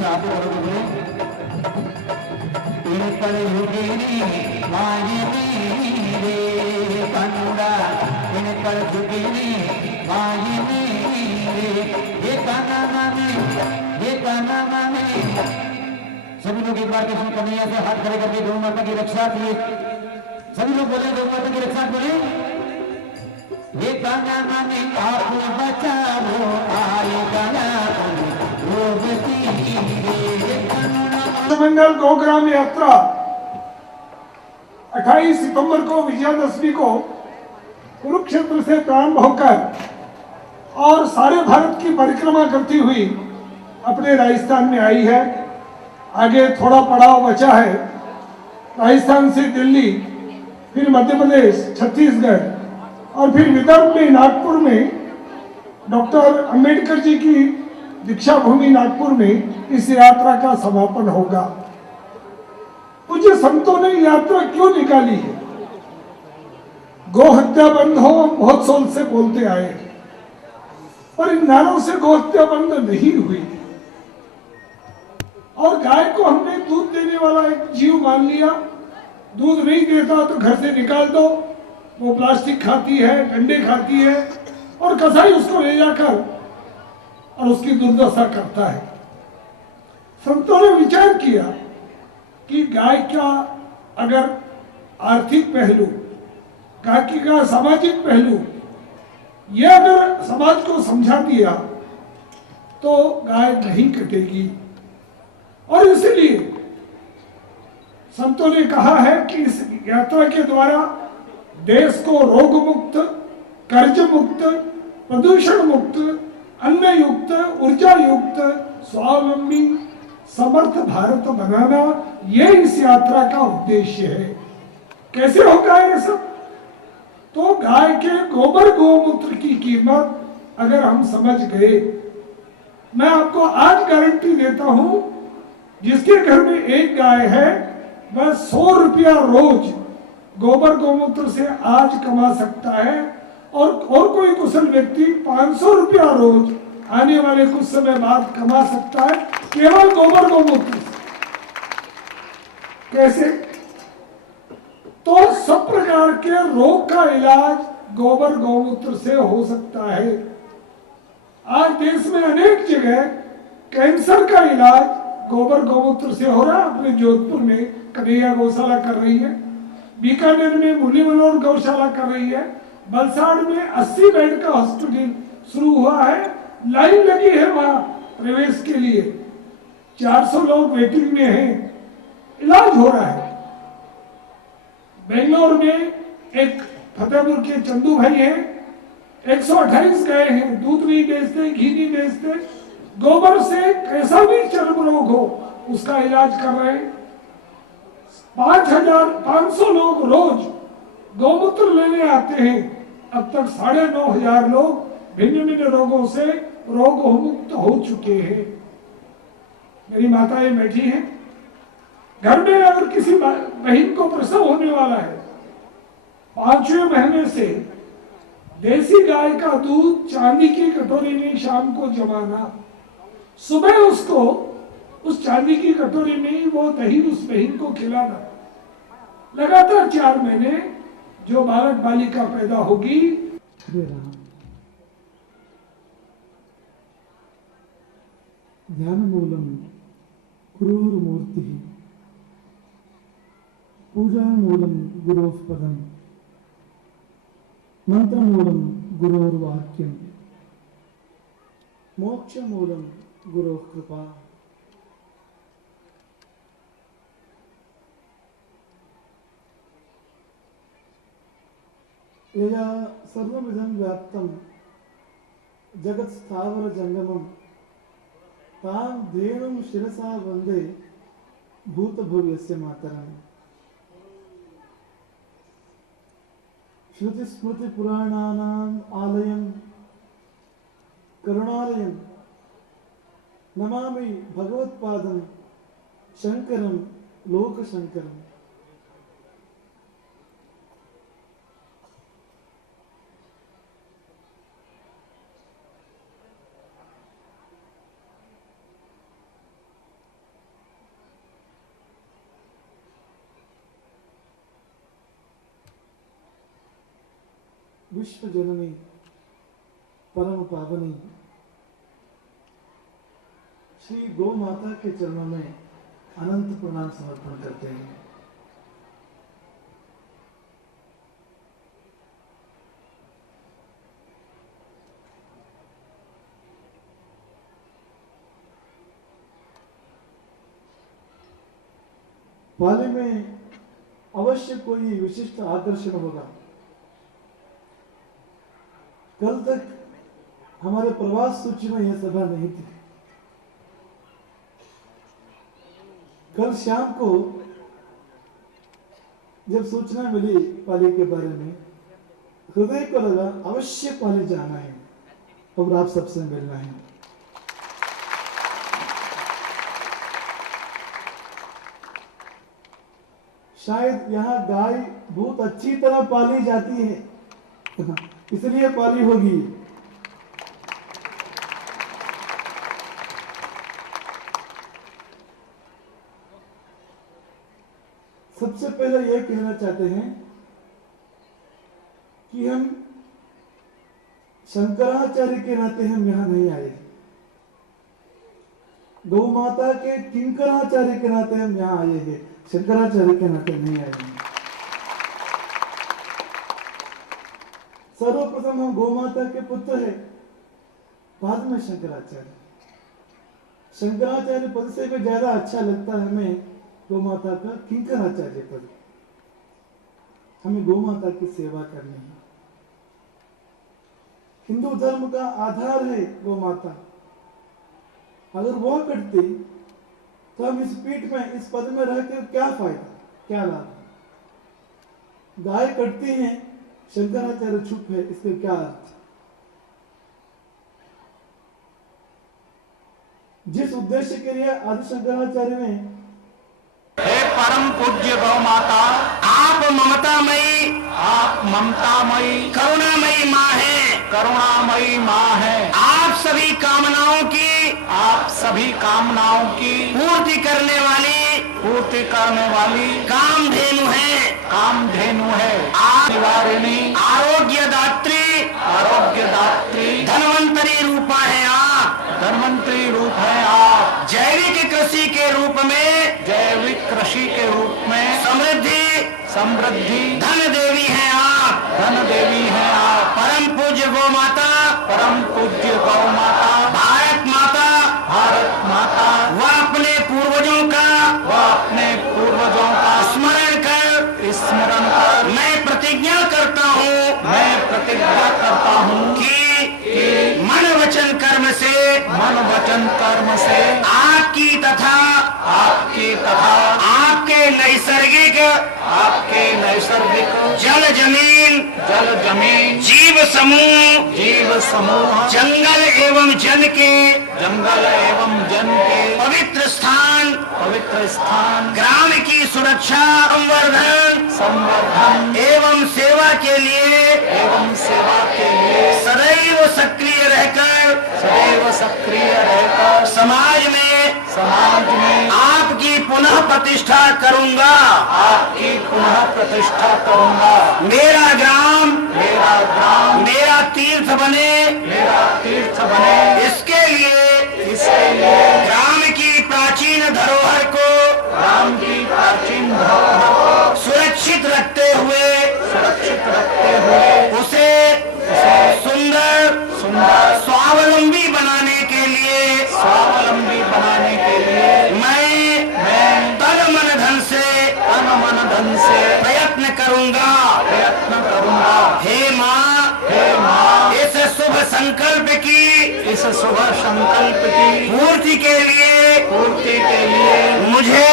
से आप बोले इन पर युगिनी मायिनी रे कनुड़ा इन पर युगिनी मायिनी रे ये काना माने सभी लोग एक बार कृष्ण कन्हैया से हाथ खड़े करके गौ माता की रक्षा किए। सभी लोग बोले गौ माता की रक्षा बोले ये काना माने आप बचाओ आए गया मंगल गौग्राम यात्रा 28 सितंबर को विजयादशमी को कुरुक्षेत्र से प्रारंभ होकर और सारे भारत की परिक्रमा करती हुई अपने राजस्थान में आई है। आगे थोड़ा पड़ाव बचा है, राजस्थान से दिल्ली, फिर मध्य प्रदेश, छत्तीसगढ़ और फिर विदर्भ में नागपुर में डॉक्टर अंबेडकर जी की दीक्षा भूमि नागपुर में इस यात्रा का समापन होगा। पूज्य संतों ने यात्रा क्यों निकाली है? गो हत्या बंद हो, बहुत सोल से बोलते आए, पर इन नारों से गो हत्या बंद नहीं हुई। और गाय को हमने दूध देने वाला एक जीव मान लिया। दूध नहीं देता तो घर से निकाल दो, वो प्लास्टिक खाती है, डंडे खाती है और कसाई उसको ले जाकर और उसकी दुर्दशा करता है। संतों ने विचार किया कि गाय का अगर आर्थिक पहलू, गाय का सामाजिक पहलू, यह अगर समाज को समझा दिया तो गाय नहीं कटेगी। और इसलिए संतों ने कहा है कि इस यात्रा के द्वारा देश को रोग मुक्त, कर्ज मुक्त, प्रदूषण मुक्त, अन्न युक्त, ऊर्जा युक्त, स्वावलंबी, समर्थ भारत बनाना, ये इस यात्रा का उद्देश्य है। कैसे होगा ये सब? तो गाय के गोबर गोमूत्र की कीमत अगर हम समझ गए, मैं आपको आज गारंटी देता हूं, जिसके घर में एक गाय है वह 100 रुपया रोज गोबर गोमूत्र से आज कमा सकता है और कोई कुशल व्यक्ति 500 रुपया रोज आने वाले कुछ समय बाद कमा सकता है केवल गोबर गोमूत्र से। कैसे? तो सब प्रकार के रोग का इलाज गोबर गोमूत्र से हो सकता है। आज देश में अनेक जगह कैंसर का इलाज गोबर गोमूत्र से हो रहा है। अपने जोधपुर में कन्हैया गौशाला कर रही है, बीकानेर में मुरली मनोहर गौशाला कर रही है, वलसाड़ में 80 बेड का हॉस्पिटल शुरू हुआ है, लाइन लगी है वहां प्रवेश के लिए, 400 लोग वेटिंग में हैं, इलाज हो रहा है। बेंगलोर में एक फतेहपुर के चंदू भाई हैं, 128 गाय हैं, दूध नहीं बेचते, घी नहीं बेचते, गोबर से कैसा भी चर्म रोग हो उसका इलाज कर रहे हैं। 5,500 लोग रोज गौमूत्र लेने आते हैं। अब तक 9,500 लोग भिन्न भिन्न रोगों से रोग मुक्त हो चुके हैं। मेरी माताएं बैठी हैं, घर में अगर किसी बहन को प्रसव होने वाला है, 5वें महीने से देसी गाय का दूध चांदी की कटोरी में शाम को जमाना, सुबह उसको उस चांदी की कटोरी में वो दही उस बहन को खिलाना, लगातार 4 महीने जो बालक बालिका पैदा होगी। ध्यान मूलम गुरुर्मूर्ति, पूजा मूलम गुरोपदम, मंत्र मूलम गुरोर्वाक्यम, मोक्ष मूलम गुरो कृपा। यया सर्वमिदं व्याप्तं जगत् स्थावर जंगमं तां धेनुं शिरसा वंदे भूतभव्यस्य मातरम्। श्रुति स्मृति पुराणानाम् आलयं करुणालयं नमामि भगवत्पादं शंकरं लोकशंकरम्। विश्व जननी परम पावनी श्री गौ माता के चरणों में अनंत प्रणाम समर्पण करते हैं। पाली में अवश्य कोई विशिष्ट आकर्षण होगा। कल तक हमारे प्रवास सूची में यह सभा नहीं थी। कल शाम को जब सूचना मिली पाली के बारे में, हृदय को लगा अवश्य पाली जाना है और आप सबसे मिलना है। शायद यहाँ गाय बहुत अच्छी तरह पाली जाती है इसलिए पाली होगी। सबसे पहले यह कहना चाहते हैं कि हम शंकराचार्य के नाते हम यहां नहीं आए, गौ माता के किंकराचार्य के नाते हम यहां आए हैं, शंकराचार्य के नाते नहीं आए हैं। सर्वप्रथम हम गौ माता के पुत्र हैं, बाद में शंकराचार्य। शंकराचार्य पद से भी ज्यादा अच्छा लगता है हमें गौ माता का किंकराचार्य पद। हमें गौ माता की सेवा करनी है। हिंदू धर्म का आधार है गौ माता। अगर वो कटती तो हम इस पीठ में, इस पद में रहकर क्या फायदा, क्या लाभ? गाय कटती है, शंकराचार्य चुप है, इसके क्या अर्थ? जिस उद्देश्य के लिए आदि शंकराचार्य ने, हे परम पूज्य गौ माता, आप ममतामयी करुणामयी माँ है, करुणामयी माँ है। आप सभी कामनाओं की पूर्ति करने वाली कामधेनु है। आप निवारिणी, आरोग्यदात्री धन्वंतरी रूप है आप। जैविक कृषि के रूप में समृद्धि धन देवी है आप। परम पूज्य गौ माता, भारत माता वह अपने पूर्वजों का स्मरण कर मैं प्रतिज्ञा करता हूँ कि मन वचन कर्म से आपकी तथा आपके नैसर्गिक जल जमीन जीव समूह जंगल एवं जन के पवित्र स्थान ग्राम की सुरक्षा संवर्धन एवं सेवा के लिए सदैव सक्रिय रहकर समाज में आपकी पुनः प्रतिष्ठा करूंगा। मेरा ग्राम मेरा तीर्थ बने। इसके लिए ग्राम की प्राचीन धरोहर को सुरक्षित रखते हुए उसे सुंदर स्वावलंबी बनाने के लिए मैं तन मन धन से प्रयत्न करूंगा। हे माँ, इस शुभ संकल्प की पूर्ति के लिए मुझे